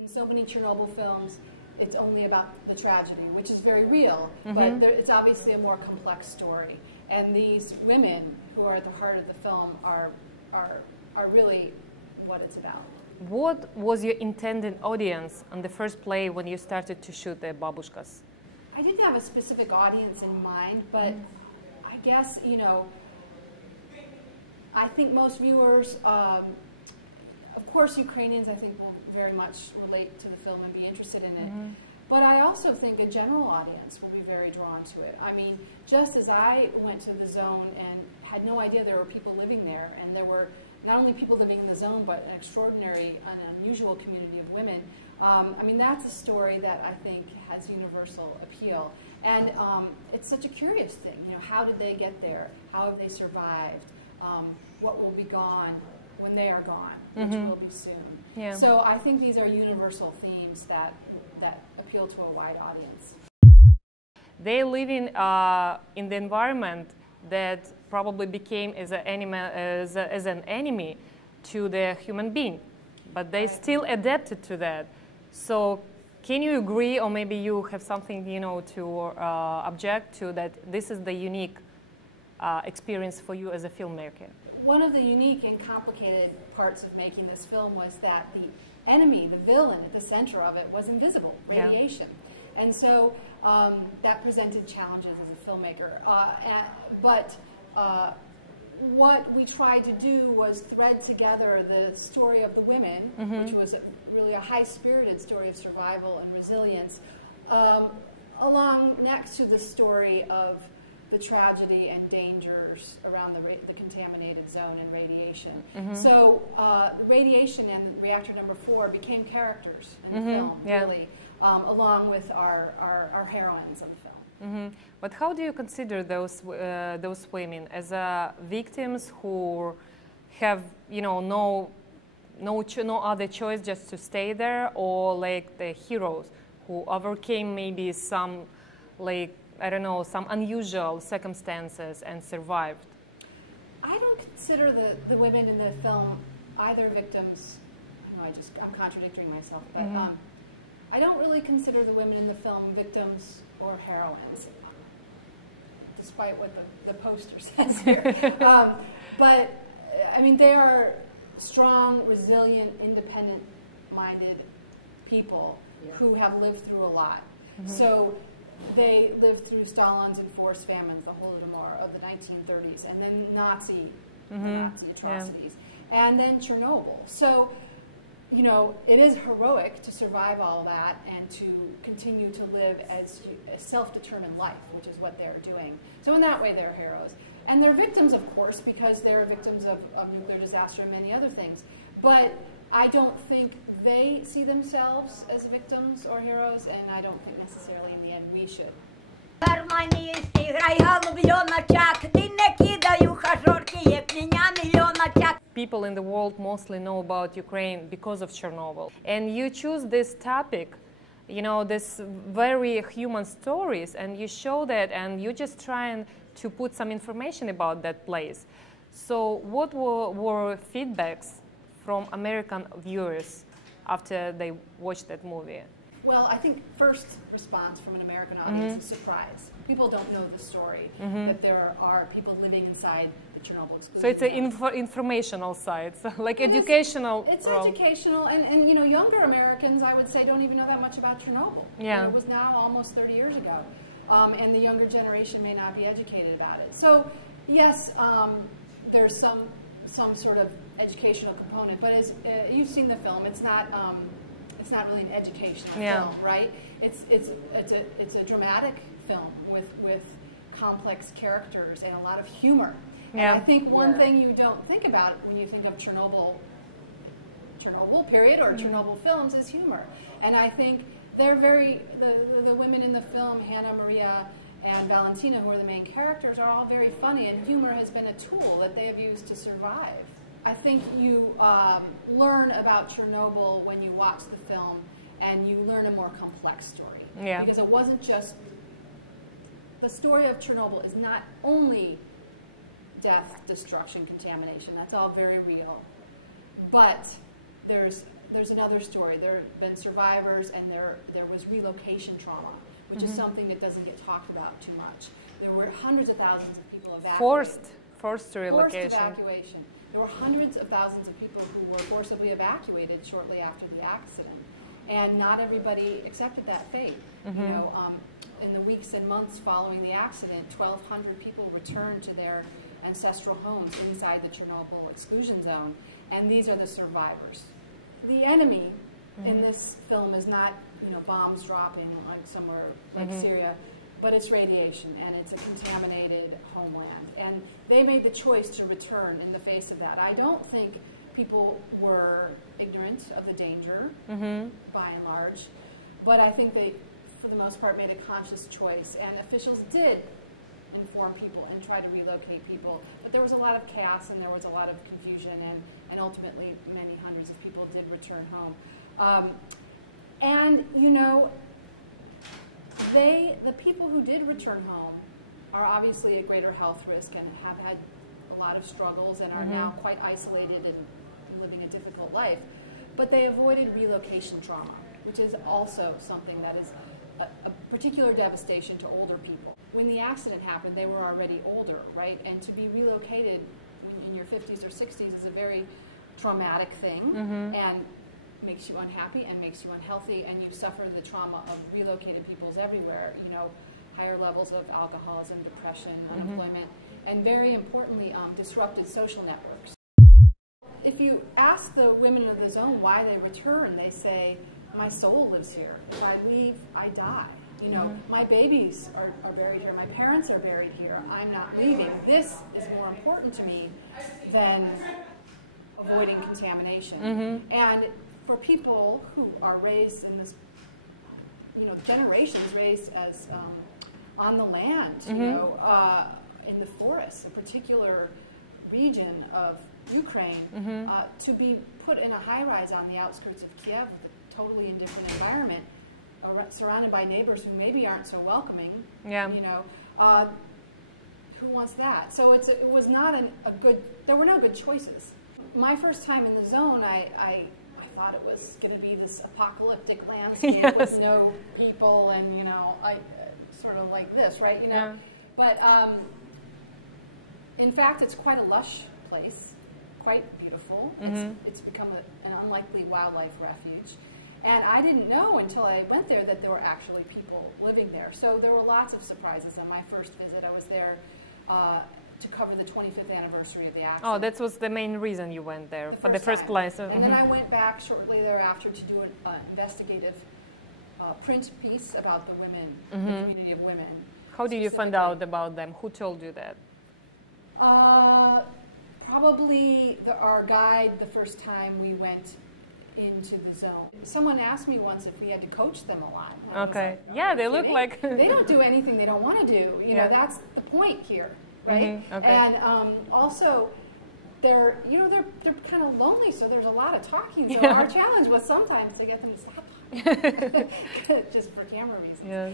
In so many Chernobyl films, it's only about the tragedy, which is very real, but it's obviously a more complex story. And these women who are at the heart of the film are really what it's about. What was your intended audience on the first play when you started to shoot the Babushkas? I didn't have a specific audience in mind, but I guess, you know, I think most viewers, of course Ukrainians, I think, will very much relate to the film and be interested in it. But I also think a general audience will be very drawn to it. I mean, just as I went to the zone and had no idea there were people living there, and there were not only people living in the zone, but an extraordinary and unusual community of women. I mean, that's a story that I think has universal appeal. And it's such a curious thing, you know, how did they get there? How have they survived? What will be gone when they are gone, which will be soon. Yeah. So I think these are universal themes that appeal to a wide audience. They live in the environment that probably became as an enemy to the human being, but they still adapted to that. So can you agree, or maybe you have something, you know, to object to, that this is the unique experience for you as a filmmaker? One of the unique and complicated parts of making this film was that the enemy, the villain at the center of it, was invisible, radiation. Yeah. And so that presented challenges as a filmmaker. But what we tried to do was thread together the story of the women, which was really a high-spirited story of survival and resilience, along next to the story of the tragedy and dangers around the contaminated zone and radiation. So radiation and reactor number 4 became characters in the film, really, along with our heroines of the film. But how do you consider those women as victims who have, you know, no other choice just to stay there, or like the heroes who overcame maybe some, like, I don't know, some unusual circumstances and survived? I don't consider the women in the film either victims. I know I'm contradicting myself, but I don't really consider the women in the film victims or heroines, despite what the poster says here. But I mean, they are strong, resilient, independent-minded people who have lived through a lot. So they lived through Stalin's enforced famines, the Holodomor of the 1930s, and then Nazi atrocities, and then Chernobyl. So, you know, it is heroic to survive all that and to continue to live as a self-determined life, which is what they're doing. So in that way, they're heroes. And they're victims, of course, because they're victims of nuclear disaster and many other things. But I don't think they see themselves as victims or heroes, and I don't think necessarily in the end we should. People in the world mostly know about Ukraine because of Chernobyl. And you choose this topic, you know, this very human stories, and you show that, and you're just trying to put some information about that place. So what were feedbacks from American viewers after they watched that movie? Well, I think first response from an American audience is surprise. People don't know the story, that there are people living inside the Chernobyl exclusion. So it's an informational side, so like educational. It's educational, and you know, younger Americans, I would say, don't even know that much about Chernobyl. Yeah. You know, it was now almost 30 years ago, and the younger generation may not be educated about it. So yes, there's some sort of educational component, but as you've seen the film, it's not really an educational film, right? It's a dramatic film with complex characters and a lot of humor. And I think one thing you don't think about when you think of Chernobyl period or Chernobyl films is humor. And I think they're the women in the film, Hannah, Maria, and Valentina, who are the main characters, are all very funny, and humor has been a tool that they have used to survive. I think you learn about Chernobyl when you watch the film, and you learn a more complex story. Yeah. Because it wasn't just, the story of Chernobyl is not only death, destruction, contamination. That's all very real. But there's there's another story. There have been survivors, and there was relocation trauma, which is something that doesn't get talked about too much. There were hundreds of thousands of people evacuated. Forced relocation. Forced evacuation. There were hundreds of thousands of people who were forcibly evacuated shortly after the accident, and not everybody accepted that fate. You know, in the weeks and months following the accident, 1,200 people returned to their ancestral homes inside the Chernobyl exclusion zone, and these are the survivors. The enemy in this film is not, you know, bombs dropping like somewhere like Syria, but it's radiation, and it's a contaminated homeland. And they made the choice to return in the face of that. I don't think people were ignorant of the danger, by and large, but I think they, for the most part, made a conscious choice, and officials did inform people and try to relocate people. But there was a lot of chaos, and there was a lot of confusion, and ultimately many hundreds of people did return home. And, you know, the people who did return home are obviously at greater health risk and have had a lot of struggles and are now quite isolated and living a difficult life. But they avoided relocation trauma, which is also something that is a particular devastation to older people. When the accident happened, they were already older, right? And to be relocated in your 50s or 60s is a very traumatic thing, and makes you unhappy and makes you unhealthy, and you suffer the trauma of relocated peoples everywhere, you know, higher levels of alcoholism, depression, unemployment, and very importantly, disrupted social networks. If you ask the women of the zone why they return, they say, my soul lives here. If I leave, I die. You know, my babies are buried here. My parents are buried here. I'm not leaving. This is more important to me than avoiding contamination. And for people who are raised in this, you know, generations raised as on the land, you know, in the forests, a particular region of Ukraine, to be put in a high-rise on the outskirts of Kiev with a totally indifferent environment, surrounded by neighbors who maybe aren't so welcoming, you know, who wants that? So it was not a good, there were no good choices. My first time in the zone, I thought it was going to be this apocalyptic landscape with no people, and, you know, sort of like this, right? You know, but in fact, it's quite a lush place, quite beautiful. It's become an unlikely wildlife refuge. And I didn't know until I went there that there were actually people living there. So there were lots of surprises on my first visit. I was there to cover the 25th anniversary of the accident. Oh, that was the main reason you went there, for the first place. And then I went back shortly thereafter to do an investigative print piece about the women, the community of women. How did you find out about them? Who told you that? Probably our guide the first time we went into the zone. Someone asked me once if we had to coach them a lot. Okay. Like, yeah, they look like... They don't do anything they don't want to do. You know, that's the point here, right? Okay. And also, they're kind of lonely, so there's a lot of talking. So our challenge was sometimes to get them to stop talking, just for camera reasons. Yeah.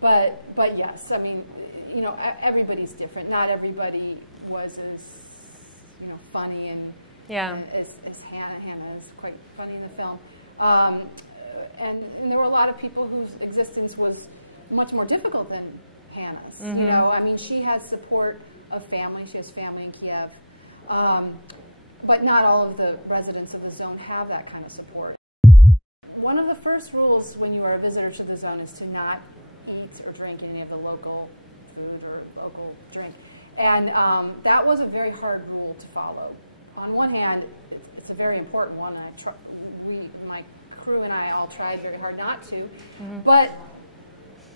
But yes, I mean, you know, everybody's different. Not everybody was as, you know, funny and as Hannah. Hannah is quite funny in the film. And there were a lot of people whose existence was much more difficult than Hannah's. You know, I mean, she has support of family. She has family in Kiev. But not all of the residents of the zone have that kind of support. One of the first rules when you are a visitor to the zone is to not eat or drink any of the local food or local drink. And that was a very hard rule to follow. On one hand, it's a very important one. My crew and I all tried very hard not to. But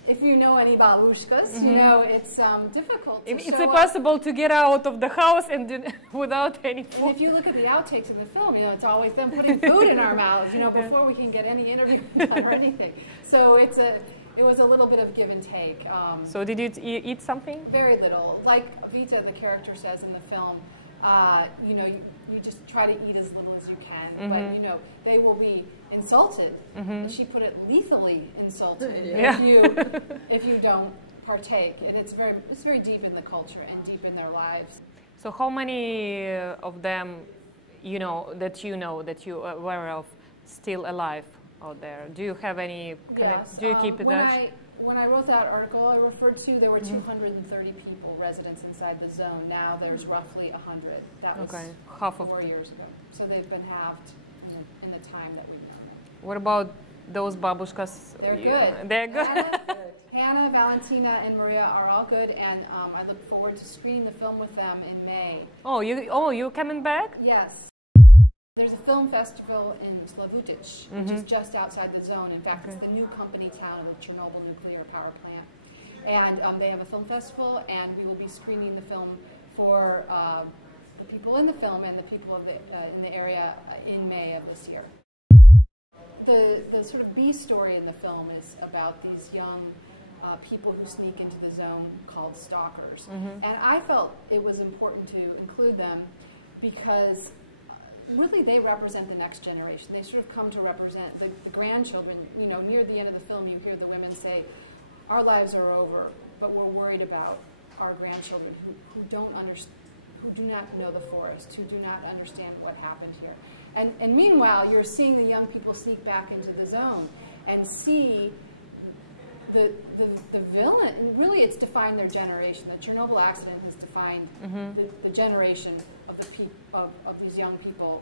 if you know any babushkas, you know it's difficult. It's impossible to get out of the house and without any food. And if you look at the outtakes in the film, you know, it's always them putting food in our mouths, you know, before we can get any interview or anything. So it was a little bit of give and take. So did you eat something? Very little. Like Vita, the character, says in the film, you know, you just try to eat as little as you can, but, you know, they will be insulted. She put it lethally insulted if you don't partake. And it's very deep in the culture and deep in their lives. So how many of them you are aware of still alive out there? Do you have any? Yes. Do you keep in touch? When I wrote that article I referred to, there were 230 people, residents inside the zone. Now there's roughly 100. That was half of 4 years ago. So they've been halved in the time that we've known them. What about those babushkas? They're good. They're good. Hannah, Valentina, and Maria are all good, and I look forward to screening the film with them in May. Oh, you coming back? Yes. There's a film festival in Slavutich, which is just outside the zone. In fact, it's the new company town of the Chernobyl nuclear power plant. And they have a film festival, and we will be screening the film for the people in the film and the people in the area in May of this year. The sort of B story in the film is about these young people who sneak into the zone called stalkers. And I felt it was important to include them because really they represent the next generation. They sort of come to represent the grandchildren. You know, near the end of the film you hear the women say, our lives are over, but we're worried about our grandchildren who do not know the forest, who do not understand what happened here. And meanwhile, you're seeing the young people sneak back into the zone and see the villain. And really, it's defined their generation. The Chernobyl accident has defined the generation of these young people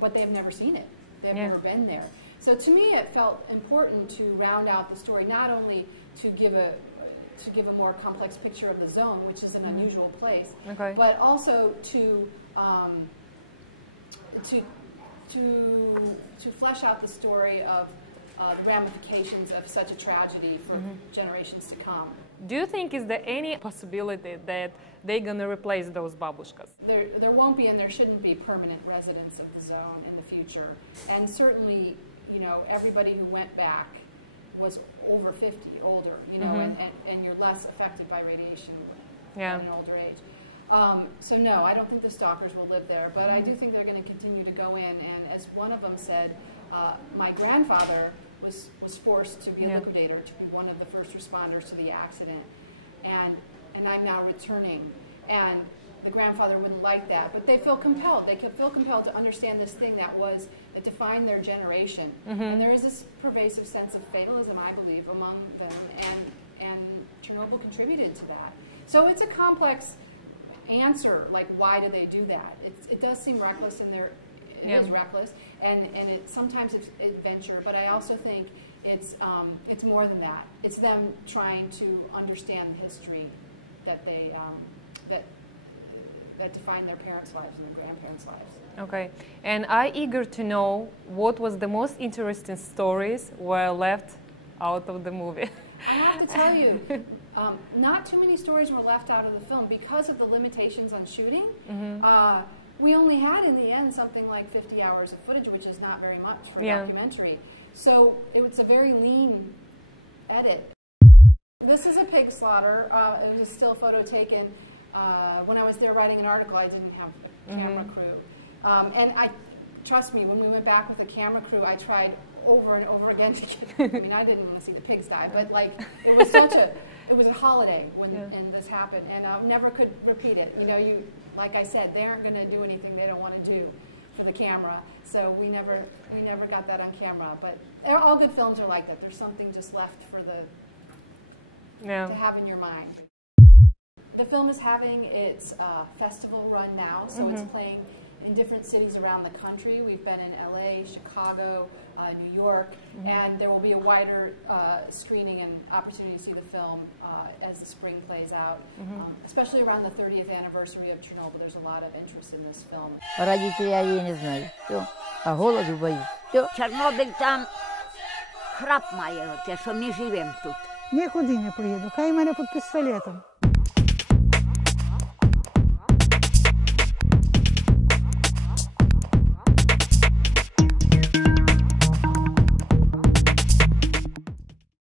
but they've never seen it. They've never been there. So to me, it felt important to round out the story, not only to give a more complex picture of the zone, which is an unusual place, but also to flesh out the story of the ramifications of such a tragedy for generations to come. Do you think is there any possibility that they're going to replace those babushkas? There won't be, and there shouldn't be permanent residents of the zone in the future. And certainly, you know, everybody who went back was over 50, older, you know, and you're less affected by radiation at an older age. So no, I don't think the stalkers will live there, but I do think they're going to continue to go in. And as one of them said, my grandfather was forced to be a liquidator, to be one of the first responders to the accident, and I'm now returning. And the grandfather wouldn't like that, but they feel compelled. They feel compelled to understand this thing that defined their generation. And there is this pervasive sense of fatalism, I believe, among them, and Chernobyl contributed to that. So it's a complex answer, like why do they do that? It does seem reckless, and it is reckless, and sometimes it's adventure, but I also think it's more than that. It's them trying to understand the history that they that defined their parents' lives and their grandparents' lives. Okay, and I'm eager to know what was the most interesting stories were left out of the movie. I have to tell you, not too many stories were left out of the film because of the limitations on shooting. We only had, in the end, something like 50 hours of footage, which is not very much for a documentary. So it was a very lean edit. This is a pig slaughter. It was a still photo taken. When I was there writing an article, I didn't have a camera crew. And trust me, when we went back with the camera crew, I tried over and over again to get, I mean, I didn't want to see the pigs die, but like, it was a holiday when and this happened, and I never could repeat it. You know, like I said, they aren't going to do anything they don't want to do for the camera, so we never got that on camera. But all good films are like that. There's something just left for to have in your mind. The film is having its festival run now, so it's playing in different cities around the country. We've been in LA, Chicago, New York, and there will be a wider screening and opportunity to see the film as the spring plays out, especially around the 30th anniversary of Chernobyl. There's a lot of interest in this film. Родителей я не знаю, все, а голоду боюсь. Чорнобиль там храп має, те, що ми живемо тут. Нікуди не поїду, хай мене під пістолетом.